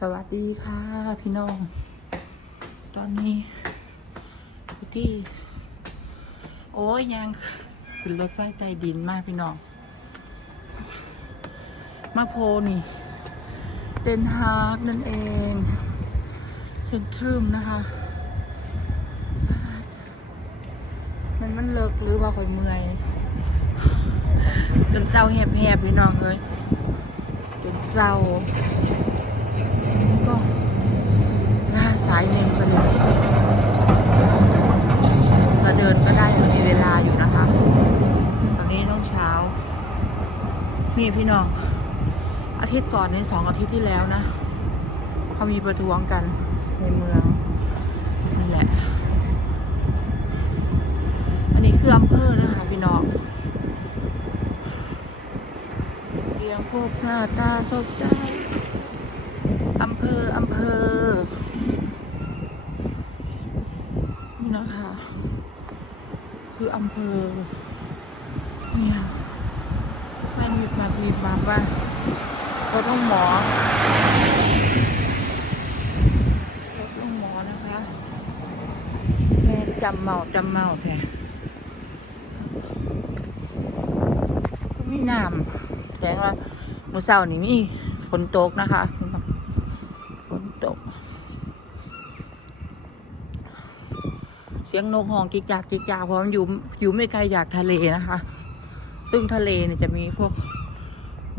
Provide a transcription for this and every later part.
สวัสดีค่ะ พี่น้อง ตอนนี้อยู่ที่ โอ้ยยังขึ้นรถไฟใต้ดินมากพี่น้อง มาโพนี่เดนฮาร์กนั่นเองเซนทรัมนะคะ มันมันเลิกหรือว่าคอยเมื่อย จนเศร้าแหบๆพี่น้องเลยจนเศร้า ก็หน้าสายเมมไปเลยเราเดินก็ได้มีเวลาอยู่นะคะ ตอนนี้ต้องเช้า นี่พี่น้อง อาทิตย์ก่อนในสองอาทิตย์ที่แล้วนะ เขามีประท้วงกันในเมืองนั่นแหละ อันนี้คืออำเภอนะคะพี่น้องเรียงพบหน้าตาสดใจำเภอำเภอ นี่นะคะ คืออำเภอ เนี่ยแฟนมีมาบีบมาว่าเขาต้องหมอรถต้องหมอนะคะแม่จำเมาจำเมาแท้ก็มีน้ำแสดงว่ามื่อเช้านี้มีฝนตกนะคะ ฝนตก เสียงนกหองจิกจากจิกจากเพราะมันอยู่อยู่ไม่ไกลจากทะเลนะคะ ซึ่งทะเลเนี่ยจะมีพวก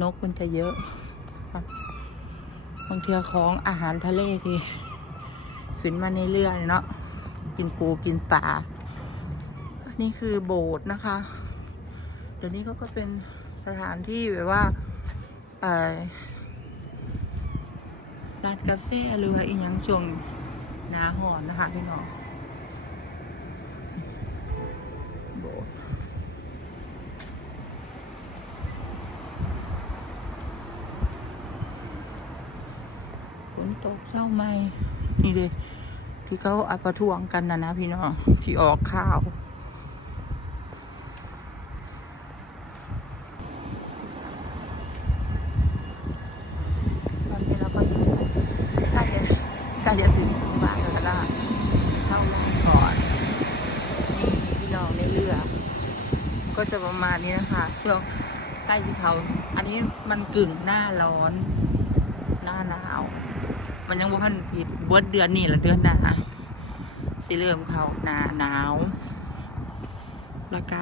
นกมันจะเยอะค่ะบางทีของอาหารทะเลสิขึ้นมาในเรือเนาะกินปูกินปลาอันนี้คือโบสถ์นะคะ เดี๋ยวนี้เขาก็เป็นสถานที่แบบว่าร้านกาแฟหรือว่าอีกอย่างช่วงนาหอนนะคะพี่น้อง บฝนตกเศร้าไหมนี่เลยที่เขาอัดประท้วงกันนะนะพี่น้องที่ออกข้าว ตอนนี้เราก็อยู่ใกล้จะใกล้จะถึงบ้านแล้วนะเข้ามาก่อนนี่พี่น้องในเรือ ก็จะประมาณนี้นะคะช่วงใกล้ที่เขา อันนี้มันกึ่งหน้าร้อน หน้าหนาว มันยังว่าันผิดเบิดเดือนนี่แหละเดือนหน้าสิเริ่มเขาหนาหนาวแล้วก็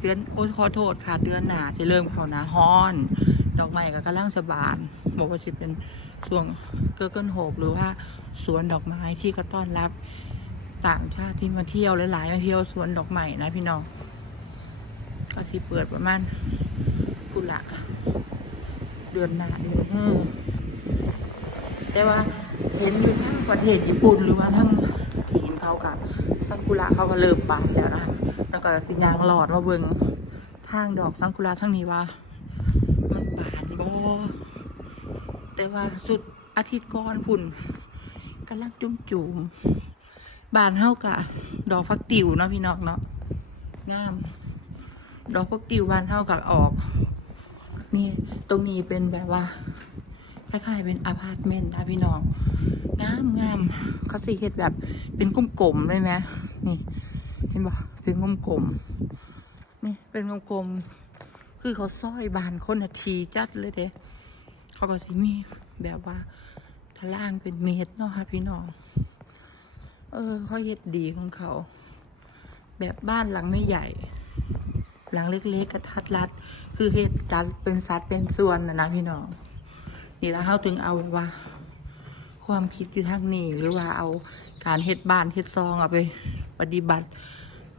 เดือนโอ้ขอโทษค่ะเดือนหนาจะเริ่มเขาหนาฮ้อน ดอกไม้ก็กำลังสบานบอกว่าจะเป็นช่วงเกิร์เกิลโฮบหรือว่าสวนดอกไม้ที่ก็ต้อนรับ ต่างชาติที่มาเที่ยวหลายๆมาเที่ยวสวนดอกไม้นะพี่น้องก็สิเปิดประมาณกุละเดือนหน้าเดือนห้าแต่ว่าเห็นอยู่ทั้งประเทศญี่ปุ่นหรือว่าทั้งจีนเขากับซังกุระเขาก็เริ่มบานแล้วนะแล้วก็สิยางหลอดมาเบิงทางดอกซังกุระทั้งนี้ว่า มันบานบ่แต่ว่าสุดอาทิตย์ก่อนพุ่นกำลังจุ่มจุ่ม บานเท่ากับดอกฟักติวเนาะพี่น้องเนาะงาม ดอกฟักติวบานเท่ากับออกมีตรงนี้เป็นแบบว่าคล้ายๆเป็นอพาร์ตเมนต์นะพี่น้องงามงามเขาสีเฮ็ดแบบ เป็นกลมๆเลยไหมนี่ เห็นบ่เป็นกลมๆนี่เป็นกลมๆคือเขาซ้อยบานคนทีจัดเลยเด้เขาก็สิมีแบบว่าทะล่างเป็นเมตรเนาะค่ะพี่น้อง เออเขาเฮ็ดดีของเขา แบบบ้านหลังไม่ใหญ่ หลังเล็กๆกระทัดรัด คือเฮ็ดจัดเป็นสัดเป็นส่วนนะนะพี่น้อง นี่แล้วเขาถึงเอาว่า ความคิดอยู่ทางนี้ หรือว่าเอาการเฮ็ดบ้านเฮ็ดซองเอาไป ปฏิบัติ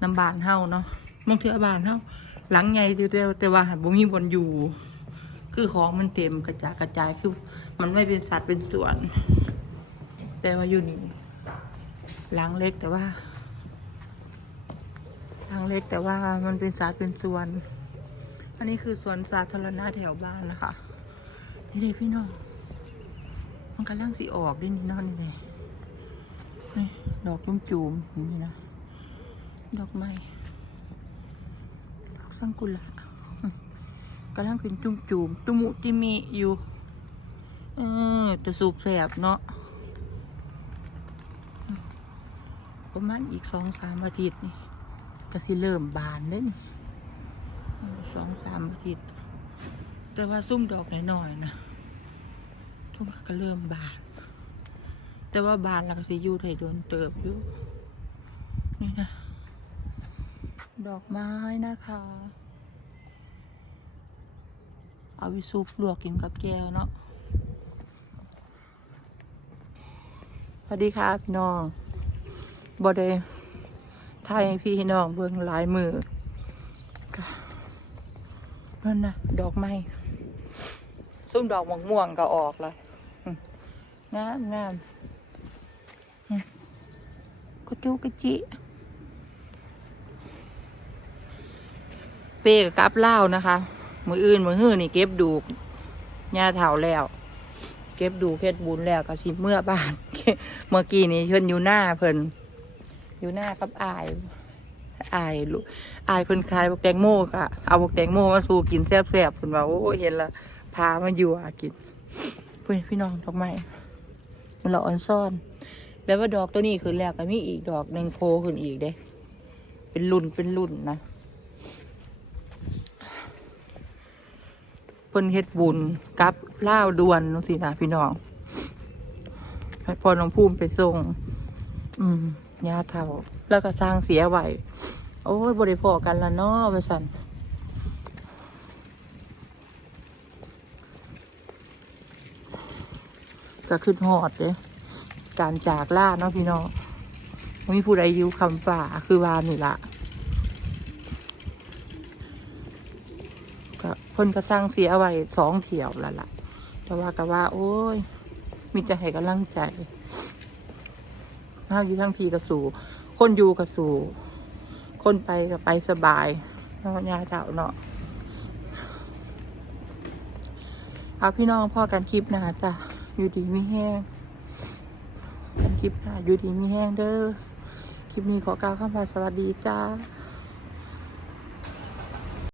นำบานเฮาเนาะบางเทื่อบ้านเฮาหลังใหญ่เดียวๆแต่ว่าบ่มีบนอยู่ คือของมันเต็มกระจายกระจายคือ มันไม่เป็นสัดเป็นส่วน แต่ว่าอยู่นี่ หลังเล็กแต่ว่าทางเล็กแต่ว่ามันเป็นสาเป็นสวน อันนี้คือสวนสาธารณะแถวบ้านนะคะนี่เลยพี่น้องมันกำลังสีออกด้วยนี่นอนนี่เลยนี่ดอกจุ่มจุ่มๆอย่างนี่นะ ดอกไม้ดอกสังกุระกำลังเป็นจุ่มจุ่มๆตุมุติมิอยู่ เออแต่สูบแสบเนาะ ประมาณอีกสองสามอาทิตย์นี่ก็สิเริ่มบานได้นี่สองสามอาทิตย์ แต่ว่าซุ่มดอกน้อยๆนะทุ่งก็เริ่มบาน แต่ว่าบานแล้วก็สิอยู่ได้โดนเติบอยู่นี่นะดอกไม้นะคะ เอาไปซุปลวกกินกับแก้วเนาะสวัสดีค่ะพี่น้อง บอดไทยให้พี่ให้น้องเบิ่งหลายมือก็นั่นนะดอกไม้ซุ่มดอกม่วงม่วงๆก็ออกเลยงามงามกระจุกะจิเป้กับกับเหล้านะคะ มืออื่นมือหื้อนี่เก็บดูกหญ้าเถาแล้ว เก็บดูเฮ็ดบุญแล้วก็สิเมื่อบ้าน เมื่อกี้นี้เพิ่นอยู่หน้าเพิ่น อยู่หน้ากับอายอายลูกอายเพิ่นขายบักแตงโมก็เอาบักแตงโมมาสู่กินแซ่บๆเพิ่นว่าโอ้เห็นละพามาอยู่หากินเพื่อนพี่น้องดอกไม้มันละอ่อนซ่อน แล้วว่าดอกตัวนี้ขึ้นแล้วก็มีอีกดอกหนึ่งโผล่ขึ้นอีกเด้ เป็นรุ่นเป็นรุ่นนะเพิ่นเฮ็ดบุญกับล่าวดวนจังซี่นะพี่น้องพอน้องภูมิไปส่ง อืม ยาเท่า แล้วก็สร้างเสียไหวโอ้ยบริพอกันละเนาะไปสันก็ขึ้นหอดเลยการจากล่าเนาะพี่น้องมีผู้ใดยิวคำฝ่าคือวานนี่ละก็เพิ่นก็สร้างเสียไว้สองเที่ยวล้วล่ะแต่ว่าก็ว่า โอ้ย มีจะให้กำลังใจ ถ้าอยู่ทั้งทีกับสู่ คนอยู่กับสู่ คนไปก็ไปสบายเนาะยาเจ้าเนาะเอาพี่น้องพ่อกันคลิปหนาจ้ะอยู่ดีไม่แห้งกันคลิปหนาอยู่ดีไม่แห้งเด้อคลิปนี้ขอกล่าวคำว่าสวัสดีจ้า